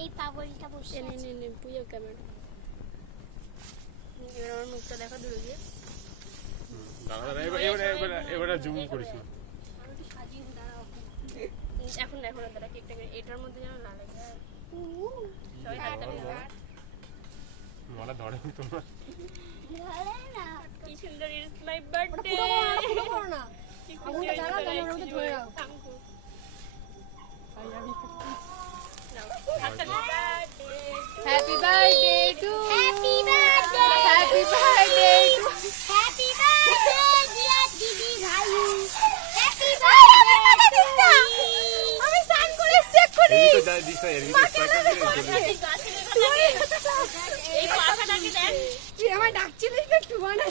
এই পাগলটা বসে আছে। নে পুজো ক্যামেরা এবার আমার মুখটা দেখা দূরে গিয়ে দাঁড়া এবারে জুম করিস না। এখন এখন দাঁড়া কেকটা এটার মধ্যে যেন না লাগে সবাই হাতটা মালা ধরে তোমার ধরে না। কি সুন্দর ইটস মাই বার্থডে না আঙুলটা দাঁড়া গালের মধ্যে ধরে রাখ happy birthday to happy birthday happy birthday to happy birthday dear দিদি ভাই হ্যাপি বার্থডে আমি স্নান করে চেক করি এই তো যাই দিছ এর এই পাখাটাকে দেখ তুই আমায় ডাকছিলিস না একটু বানা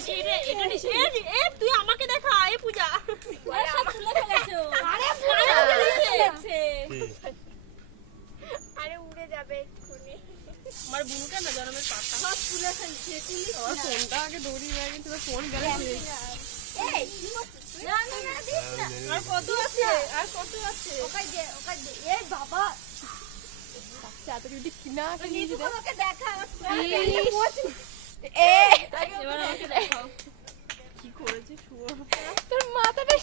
তুই আমাকে দেখা এ পূজা সব তুলে ফেলেছো আরে আরে উড়ে যাবে এক্ষুনি আমার বুনুটা না জন্মের পাতা সব তুলে ফেলছে আমার ফোনটা আগে দৌড়ি যায় কিন্তু ফোন গেলে এই না না না দিস না আর কত আছে আর কত আছে ওকাই দে এই বাবা চাতে যদি কিনা কিনে নিচু ওকে দেখা এ এবার আমাকে দেখাও কি করেছে শুয়োর তোর মাথাটা